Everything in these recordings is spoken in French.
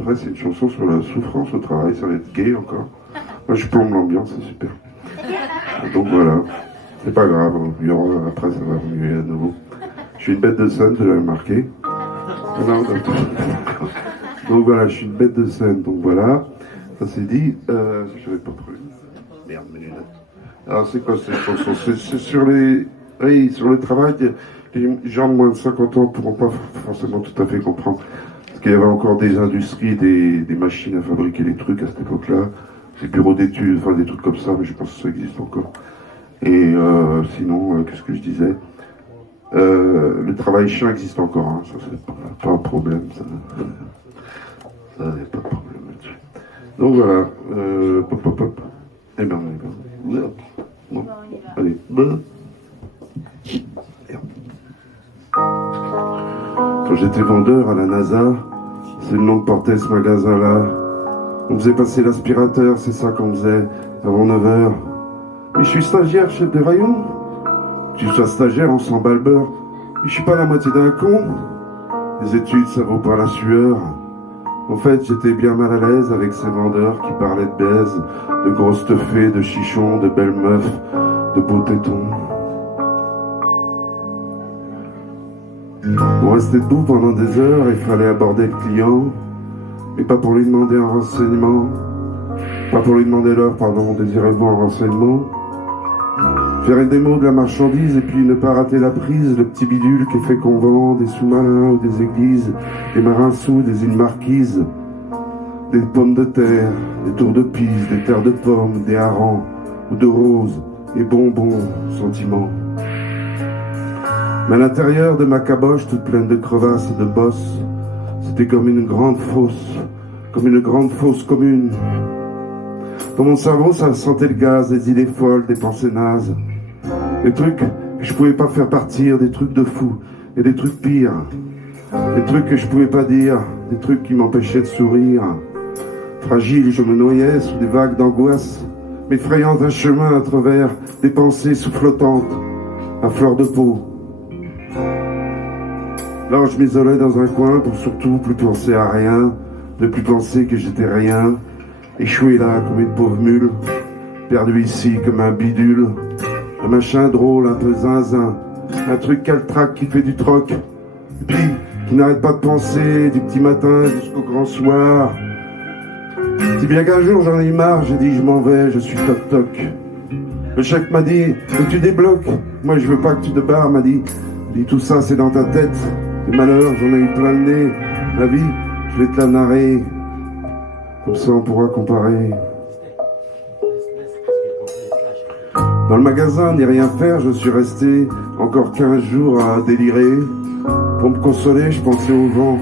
Après, c'est une chanson sur la souffrance au travail, ça va être gay encore. Moi, je plombe l'ambiance, c'est super. Donc voilà, c'est pas grave, il y aura, après ça va remuer à nouveau. Je suis une bête de scène, tu l'avais remarqué. Donc voilà, je suis une bête de scène, donc voilà. Ça c'est dit, j'avais pas prévu. Merde, mes lunettes. Alors c'est quoi cette chanson? C'est sur les... Oui, sur le travail, les gens de moins de 50 ans ne pourront pas forcément tout à fait comprendre. Parce qu'il y avait encore des industries, des machines à fabriquer les trucs à cette époque-là. Des bureaux d'études, enfin des trucs comme ça, mais je pense que ça existe encore. Et sinon, qu'est-ce que je disais? Le travail chien existe encore, hein. Ça c'est pas un problème, ça n'y a pas de problème là-dessus. Donc voilà, pop pop pop. Eh ben, non. Allez, Quand j'étais vendeur à la NASA, c'est le nom que portait ce magasin-là. On faisait passer l'aspirateur, c'est ça qu'on faisait, avant 9h. Mais je suis stagiaire, chef de rayon. Tu sois stagiaire, on s'en bat le beurre. Mais je suis pas la moitié d'un con. Les études, ça vaut pas la sueur. En fait, j'étais bien mal à l'aise avec ces vendeurs qui parlaient de baise, de grosses teufées, de chichons, de belles meufs, de beaux tétons. On restait debout pendant des heures, il fallait aborder le client, mais pas pour lui demander un renseignement, pas pour lui demander l'heure, pardon, désirez-vous un renseignement? Faire une démo de la marchandise et puis ne pas rater la prise, le petit bidule qui fait qu'on vend des sous-marins ou des églises, des marins sous, des îles marquises, des pommes de terre, des tours de pise, des terres de pommes, des harengs ou de roses et bonbons, sentiments. Mais à l'intérieur de ma caboche toute pleine de crevasses et de bosses, c'était comme une grande fosse commune. Dans mon cerveau, ça sentait le gaz, des idées folles, des pensées nazes. Des trucs que je pouvais pas faire partir, des trucs de fou, et des trucs pires. Des trucs que je pouvais pas dire, des trucs qui m'empêchaient de sourire. Fragile, je me noyais sous des vagues d'angoisse, m'effrayant un chemin à travers des pensées soufflotantes, à fleur de peau. Alors je m'isolais dans un coin pour surtout plus penser à rien, ne plus penser que j'étais rien, échoué là comme une pauvre mule, perdu ici comme un bidule, un machin drôle, un peu zinzin, un truc caltrac qui fait du troc, et puis qui n'arrête pas de penser du petit matin jusqu'au grand soir. Si bien qu'un jour j'en ai eu marre, j'ai dit je m'en vais, je suis toc toc. Le chef m'a dit, que tu débloques, moi je veux pas que tu te barres, m'a dit tout ça c'est dans ta tête. Les malheurs, j'en ai eu plein le nez. La vie, je vais te la narrer. Comme ça, on pourra comparer. Dans le magasin, n'y rien faire, je suis resté encore 15 jours à délirer. Pour me consoler, je pensais au vent.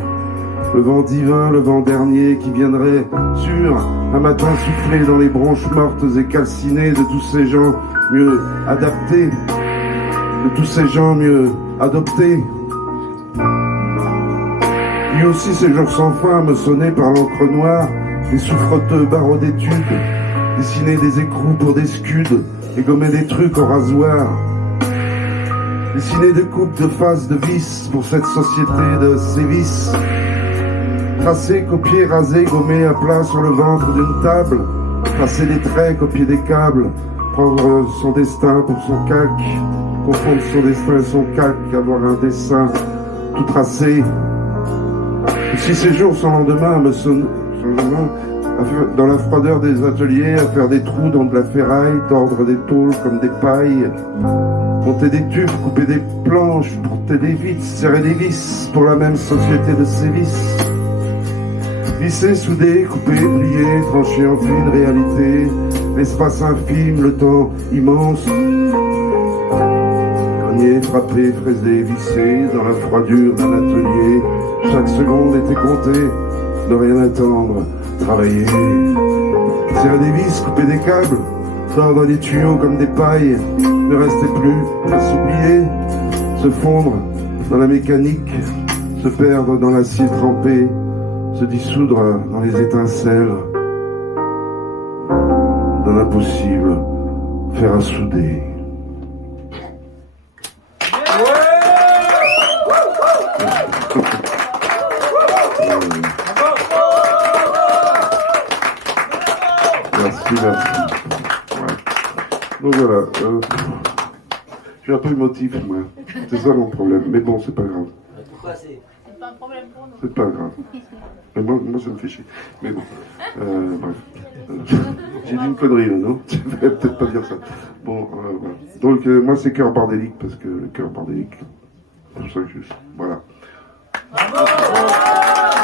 Le vent divin, le vent dernier qui viendrait sur un matin souffler dans les branches mortes et calcinées de tous ces gens mieux adaptés, de tous ces gens mieux adoptés. Lui aussi, ces jours sans fin me sonnaient par l'encre noire, des souffreteux barreaux d'études, dessiner des écrous pour des scuds et gommer des trucs au rasoir. Dessiner des coupes de faces de vis pour cette société de sévices. Tracer, copier, raser, gommer à plat sur le ventre d'une table. Tracer des traits, copier des câbles. Prendre son destin pour son calque. Confondre son destin et son calque, avoir un dessin tout tracé. Et si ces jours sans lendemain me sonnent dans la froideur des ateliers, à faire des trous dans de la ferraille, tordre des tôles comme des pailles, monter des tubes, couper des planches, porter des vis, serrer des vis pour la même société de sévices. Visser, souder, couper, plier, trancher en fine réalité, l'espace infime, le temps immense. Cogner, frapper, fraiser, visser dans la froidure d'un atelier. Chaque seconde était comptée, ne rien attendre, travailler. Serrer des vis, couper des câbles, tordre des tuyaux comme des pailles, ne restait plus à s'oublier, se fondre dans la mécanique, se perdre dans l'acier trempé, se dissoudre dans les étincelles d'un impossible, faire à souder. merci. Ouais. Donc voilà. Je suis un peu émotif, moi. C'est ça mon problème. Mais bon, c'est pas grave. Pourquoi c'est pas un problème pour nous. C'est pas grave. Mais moi, ça me fait chier. Mais bon. Bref. J'ai dit une connerie, là, non? Je vais peut-être pas dire ça. Bon, voilà. Donc, moi, c'est cœur bordélique, parce que le cœur bordélique, c'est pour ça que je... Voilà. Bravo.